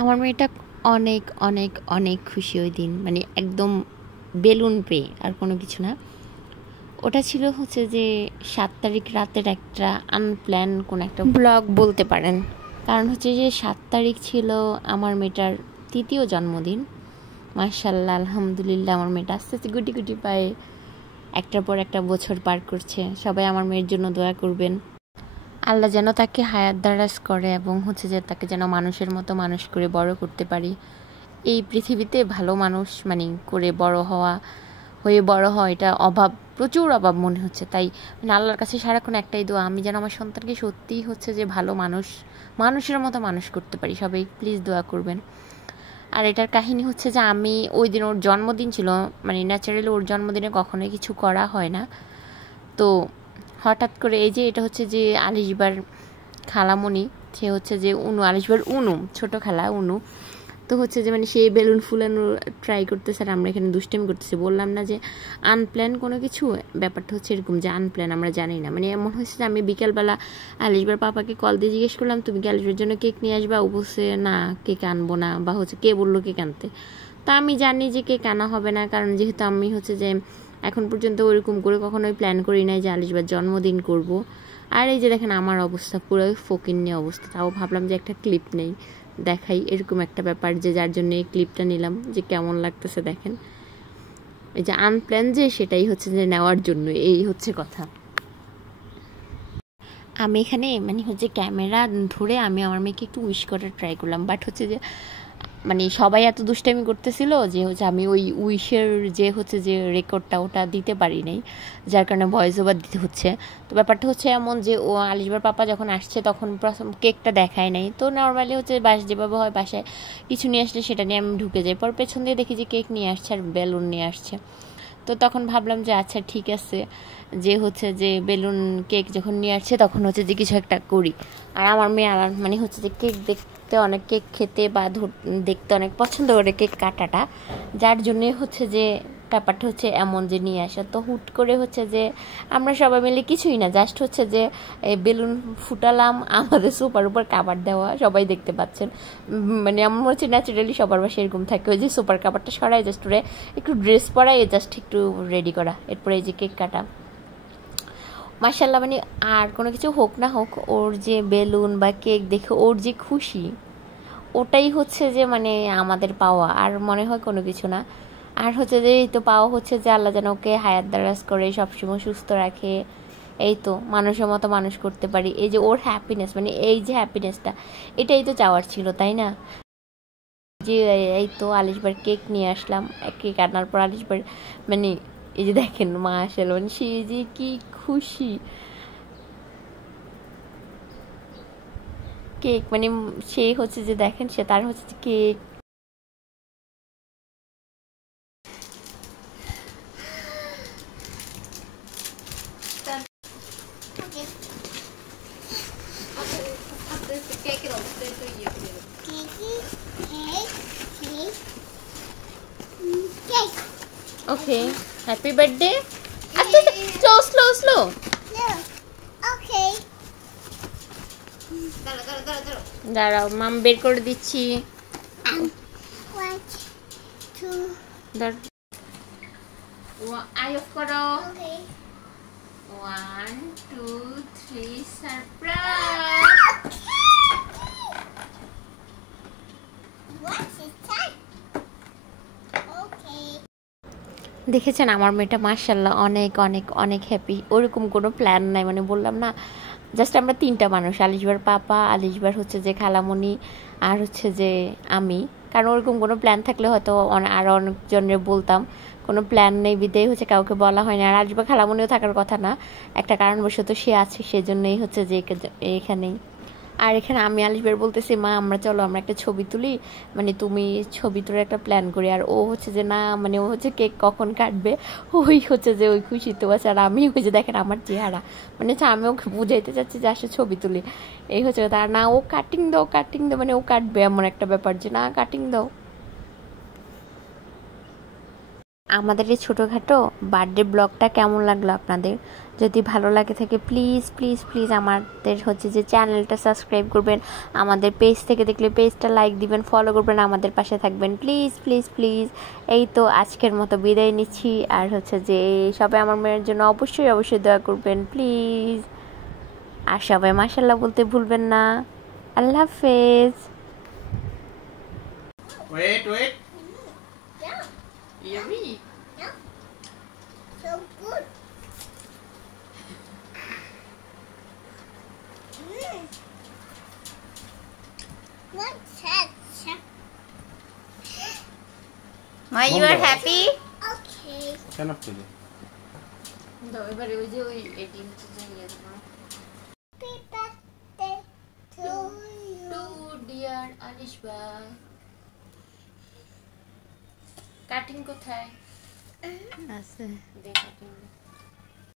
আমার মেয়েটা অনেক অনেক অনেক খুশি ওই দিন, মানে একদম বেলুন পেয়ে, আর কোনো কিছু না। ওটা ছিল হচ্ছে যে 7 তারিখ রাতের একটা আনপ্ল্যান কোনো একটা ব্লগ বলতে পারেন। কারণ হচ্ছে যে 7 তারিখ ছিল আমার মেয়েটার 3য় জন্মদিন। মাশাআল্লাহ, আলহামদুলিল্লাহ, আমার মেয়েটা আস্তে আস্তে গুটি গুটি পায়ে একটার পর একটা বছর পার করছে। সবাই আমার মেয়ের জন্য দোয়া করবেন, আল্লাহ যেন তাকে হায়াত দারাজ করে এবং হচ্ছে যে তাকে যেন মানুষের মতো মানুষ করে বড় করতে পারি। এই পৃথিবীতে ভালো মানুষ মানে করে বড় হওয়া এটা অভাব, প্রচুর অভাব মনে হচ্ছে। তাই মানে আল্লাহর কাছে সারাক্ষণ একটাই দোয়া, আমি যেন আমার সন্তানকে সত্যিই হচ্ছে যে ভালো মানুষের মতো মানুষ করতে পারি। সবাই প্লিজ দোয়া করবেন। আর এটার কাহিনী হচ্ছে যে আমি ওই দিন ওর জন্মদিন ছিল, মানে ন্যাচারালি ওর জন্মদিনে কখনোই কিছু করা হয় না। তো হঠাৎ করে এই যে এটা হচ্ছে যে আলিশবার খালামণি, সে হচ্ছে যে আলিশবার ছোট খালা তো হচ্ছে যে মানে সেই বেলুন ফুলানো ট্রাই করতেছে আর আমরা এখানে দুষ্টামি করতেছি। বললাম না যে আনপ্ল্যান কোনো কিছু, ব্যাপারটা হচ্ছে এরকম যে আনপ্ল্যান আমরা জানি না। মানে এমন হয়েছে যে আমি বিকেলবেলা আলিশবার পাপাকে কল দিয়ে জিজ্ঞেস করলাম তুমি কি আলিশবার জন্য কেক নিয়ে আসবা, ও বলছে না কেক আনবো না, বা হচ্ছে কে বললো কেক আনতে। তা আমি জানি যে কেক আনা হবে না, কারণ যেহেতু আমি হচ্ছে যে এখন পর্যন্ত ওইরকম করে কখনোই প্ল্যান করি নাই যে আলিশবার জন্মদিন করব। আর এই যে দেখেন আমার অবস্থা পুরো ফকিন্নি অবস্থা। তাও ভাবলাম যে একটা ক্লিপ নেই, দেখাই, এরকম একটা ব্যাপার যে যার জন্য এই ক্লিপটা নিলাম, যে কেমন লাগতেছে দেখেন। এই যে আনপ্ল্যান যে সেটাই হচ্ছে যে নেওয়ার জন্য, এই হচ্ছে কথা। আমি এখানে মানে হচ্ছে ক্যামেরা ধরে আমি আমার মেয়েকে একটু উইশ করার ট্রাই করলাম, বাট হচ্ছে যে মানে সবাই এত দুষ্টামি করতেছিল যে হচ্ছে আমি ওই উইশের যে হচ্ছে যে রেকর্ডটা ওটা দিতে পারি নাই, যার কারণে ভয়েস ওভার দিতে হচ্ছে। তো ব্যাপারটা হচ্ছে এমন যে ও আলিশবার পাপা যখন আসছে তখন প্রথম কেকটা দেখায় নাই। তো নর্মালি হচ্ছে যেভাবে হয় বাসায় কিছু নিয়ে আসলে সেটা নিয়ে আমি ঢুকে যাই, পর পেছন দিয়ে দেখি যে কেক নিয়ে আসছে আর বেলুন নিয়ে আসছে। তো তখন ভাবলাম যে আচ্ছা ঠিক আছে, যে হচ্ছে যে বেলুন কেক যখন নিয়ে আসছে তখন হচ্ছে যে কিছু একটা করি। আর আমার মেয়ে মানে হচ্ছে যে কেক দেখতে অনেক, কেক খেতে বা দেখতে অনেক পছন্দ করে কেক কাটাটা, যার জন্যে হচ্ছে যে ব্যাপারটা হচ্ছে এমন যে নিয়ে আসা। তো হুট করে হচ্ছে যে আমরা সবাই মিলে কিছুই না, জাস্ট হচ্ছে যে বেলুন ফুটালাম, আমাদের সুপার উপর কাবার দেওয়া, সবাই দেখতে পাচ্ছেন। মানে আমার হচ্ছে ন্যাচারালি সবার বাসা এরকম থাকে, ওই যে সুপার কাবারটা সরাই জাস্ট ওরে একটু ড্রেস পরাই জাস্ট একটু রেডি করা, এরপরে এই যে কেক কাটা। মার্শাল্লাহ, মানে আর কোনো কিছু হোক না হোক ওর যে বেলুন বা কেক দেখে ওর যে খুশি, ওটাই হচ্ছে যে মানে আমাদের পাওয়া, আর মনে হয় কোনো কিছু না। আর হচ্ছে যে এই তো পাওয়া হচ্ছে যে আল্লাহ যেন ওকে হায়াত দারাজ করে সবসময় সুস্থ রাখে, এই তো মানুষের মতো মানুষ করতে পারি। এই যে ওর হ্যাপিনেস, মানে এই যে হ্যাপিনেসটা, এটাই তো চাওয়ার ছিল, তাই না? যে এই তো আলিশবার কেক নিয়ে আসলাম, কেক আনার পর আলিশবার মানে এই যে দেখেন মা আসলে মানে সে যে কি খুশি। কেক মানে সে হচ্ছে যে দেখেন সে তার হচ্ছে যে কেক। ওকে, হ্যাপি বার্থডে। আচ্ছা স্লো স্লো স্লো। দাঁড়াও মাম বের করে দিচ্ছি। আই অফ করো। 1 2 3 সারপ্রাইজ। দেখেছেন আমার মেয়েটা মাশাআল্লাহ অনেক অনেক অনেক হ্যাপি। ওরকম কোনো প্ল্যান নাই, মানে বললাম না জাস্ট আমরা 3টা মানুষ, আলিশবার পাপা, আলিশবার হচ্ছে যে খালামণি, আর হচ্ছে যে আমি। কারণ ওরকম কোনো প্ল্যান থাকলে হয়তো আরও অনেকজনের বলতাম, কোনো প্ল্যান নেই বিদেই হচ্ছে কাউকে বলা হয় না। আর আলিশবার খালামণিও থাকার কথা না, একটা কারণবশত সে আছে, সেজন্যই হচ্ছে যে এখানেই। আর এখানে আমি আলিশবার বলতেছি মা আমরা চলো আমরা একটা ছবি তুলি, মানে তুমি ছবি তোলার একটা প্ল্যান করি। আর ও হচ্ছে যে না, মানে ও হচ্ছে কেক কখন কাটবে ওই হচ্ছে যে ওই খুশিতে আছে। আর আমি হচ্ছে দেখেন আমার চেহারা, মানে আমি ওকে বুঝাইতে চাচ্ছি যে আসলে ছবি তুলি, এই হচ্ছে তার না ও কাটিং দাও মানে ও কাটবে এমন একটা ব্যাপার যে না কাটিং দাও। আমাদের এই ছোটোখাটো বার্থডে ব্লগটা কেমন লাগলো আপনাদের? যদি ভালো লাগে থাকে প্লিজ প্লিজ প্লিজ আমাদের হচ্ছে যে চ্যানেলটা সাবস্ক্রাইব করবেন, আমাদের পেজ থেকে দেখলে পেজটা লাইক দিবেন, ফলো করবেন, আমাদের পাশে থাকবেন প্লিজ প্লিজ প্লিজ। এই তো আজকের মতো বিদায় নিচ্ছি, আর হচ্ছে যে সবাই আমার মেয়ের জন্য অবশ্যই অবশ্যই দোয়া করবেন প্লিজ, আর সবাই মাশাআল্লাহ বলতে ভুলবেন না। আল্লাহ হাফেজ। Wait, wait. Yeah, Yummy. yeah. So good. Mm. What's that? Why you are happy? Okay. Turn up to you. দাও এবারে ওই যে ওই এটি হচ্ছে যে ইয়ে দেবো। Happy birthday to you. To dear Alishba. Cutting কোথায় আছে? দেখ কাটিং।